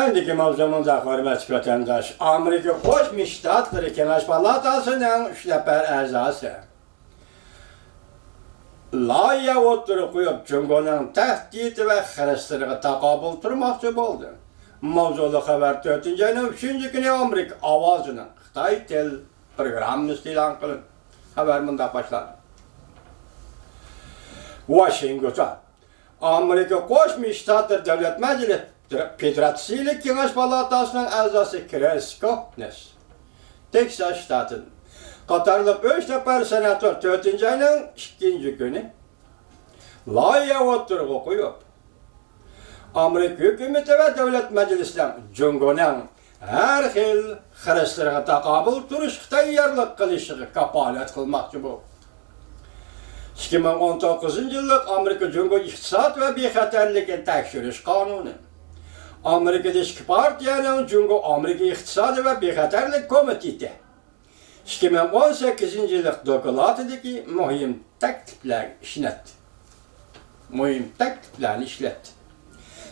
Endiki mavzumunda hörmətli vətəndaş, Amerika Qoşmuş Ştatları Kenaj Palatasının 3 nəfər əzası layihə oturup qoyub Cungonun təhdidi və xərəstliği təqabül turmaqçı oldu. Mavzulu xəbər 4-cü ayının 3-cü günü Amerika avazının Xitay tel programını ilan qılın. Xəbər bunda başladı. Washington, Amerika Qoşmuş Ştatları Dövlət Məclisi Federatsiyalı Kenaj Palatasının əzası Chris Coons, Texas ştatının Qatarlıq 3 nəfər senator 4-cü ayının 2-ci günü layihə oturuq qoyub. Amerika hökuməti və Dövlət Məclisindən Cungonun hər xil xərəstliğə təqabül turuş xəyyarlıq qilishini kapalət qılmaqçı bu. 2019-cu yıllıq Amerika Cungo İqtisad və Bexətərliğini təkşiriş qanunu. Amerika Dışkı Partiyanın Cungo Amerika İqtisadi və Bexətərlik Komiteti 2018-ci yıllıq dokumentidəki mühim təklifləri işlətdi.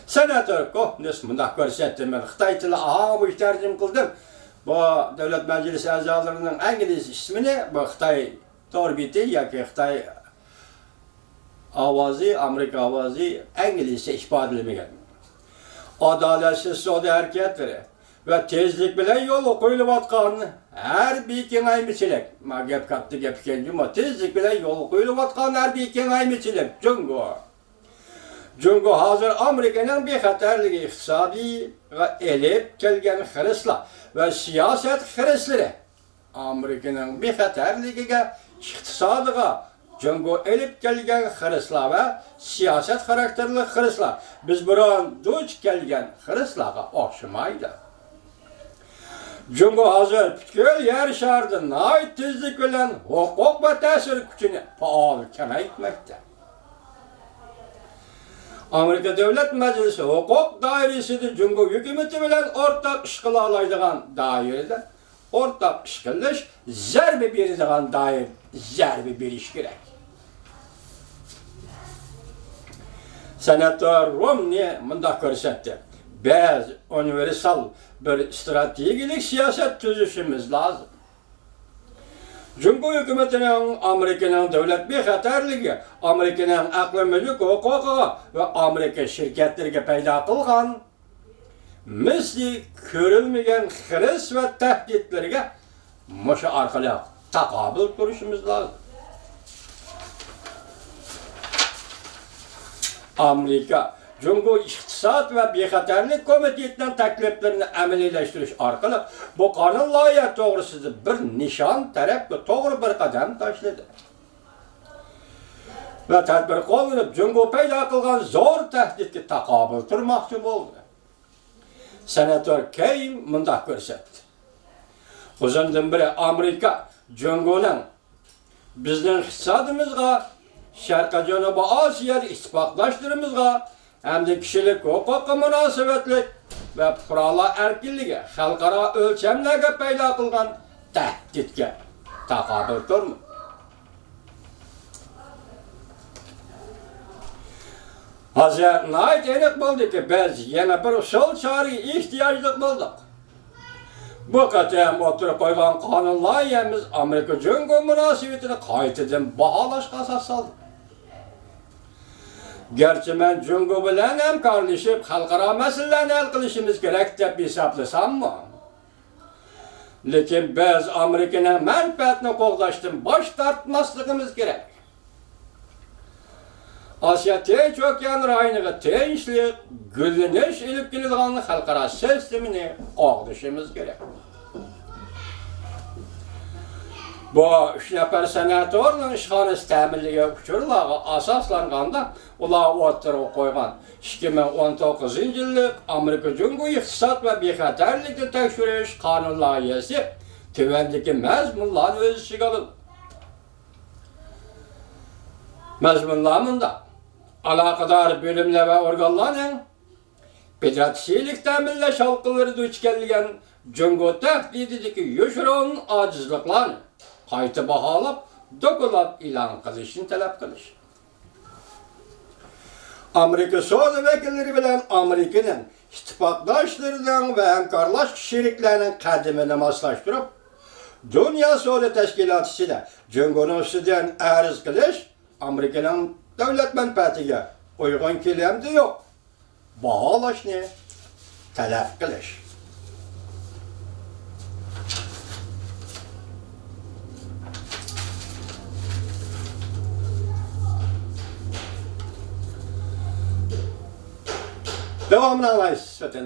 Senator Coons bunda göstərdi. Mən Xitay tili bu tərcüm qıldım. Bu Dövlət Məclisi əzalarının İngilis ismini bu Xitay torbiti yoki Xitay avazı, Amerika avazı İngiliscə ifadə edilməyən. Adaletsiz sodi hareketleri ve tezlik bilen yolu qoyuluvatqanını her bir kengaymışçilik. Ma gep kaptı gep kencuma tezlik bilen yolu qoyuluvatqanını her bir kengaymışçilik. Cungo hazır Amerika'nın bexətərliği iqtisadi ve elip kelgen xırısla ve siyaset xırısları. Amerika'nın bexətərliği iqtisadıga Cungo elip gelgen xırıslar ve siyaset karakterli xırıslar. Biz buran duç gelgen xırıslarga oxşamaydı. Cungo hazır bütkül yer şardı nait tezlik bilen hukuk ve tesir gücünü faal kenaytmekte. Amerika Devlet Meclisi hukuk dairesidir Cungo hükümeti bilen ortak işgıla alaydıgan dairede ortak işgiliş zerbi biridigan dair zerbi bir iş gerek. Senator Romney mında gösterdi. Biz universal bir stratejik siyaset tüzüşümüz lazım. Cungo hükümetinin Amerika'nın devlet bexətərliği, Amerika'nın aklı mülk hukuku ve Amerika şirketlerine payda kılgan misli görülmeyen xırs ve tehditlerine muşa arkalı takabül duruşumuz lazım. Amerika, Cungo İqtisad ve Bexətərlik Komiteti'nin təkliflerini əməliləşdiriş arkalı bu kanun layihə doğrusudur bir nişan tərəf ve doğru bir qadam taşladı. Ve tədbir qolunub Cungo payda kılgan zor təhdidki takabül turmaqçı oldu. Senator Kay mında gösterdi. Uzundan beri Amerika, Cungo'nun bizden iqtisadımızga Şərqə Cənubi Asiya ittifaqlaşdırımızga hem de kişilik hukuka münasebetlik ve fırala erkinliğe, xalqara ölçemlerge payda kılgan tehditke takabül turmu. Hazır nait enik buldu ki biz yine bir usul çağrı ihtiyaclık bulduk. Bu qatam oturup koygan kanun layihemiz Amerika Cungo münasebetini qaytadan bahalashga asas saldı. Gerçi ben Cungo bilen hemkarlaşıp xalqara meselelerini hal qilishimiz gerek deb hesaplasam. Lekin biz Amerika'nın menfaatini qo'g'dashdan bosh tortmasligimiz gerek. Asya Tinch okean rayoniga tinchlik, gullanish ilib keladigan xalqaro sistemini qo'g'dashimiz gerek. Bu 3 nəfər senatorun işğanız təminliğe uçurulağı asaslanganda ular oturuq qoygan 2019-cu yıllıq Amerika Cungo İqtisad və Bexətərlikni təkşiriş qanun layihəsi tövəndiki məzmunlarını öz içine alır. Məzmunlarında alaqadar bölümlər və orqanların federatsiyalık təminləş halqıları duç gəlgən Cungo təhdididiki yoşuran acizliklarını qayta bahalab, dokulat ilan qilishini talab qilish. Amerika Soğudu vekilleri bilen Amerika'nın ittifakdaşlarının ve hemkarlaş şiriklerinin kademini maslaştırıp, Dünya Soğudu Teşkilatı da Cumhur'un üstüden arız kılış, Amerika'nın devlet menfaatiga uygun kelimde yok. Bağlaşını talep kılış. Devamını alayız zaten.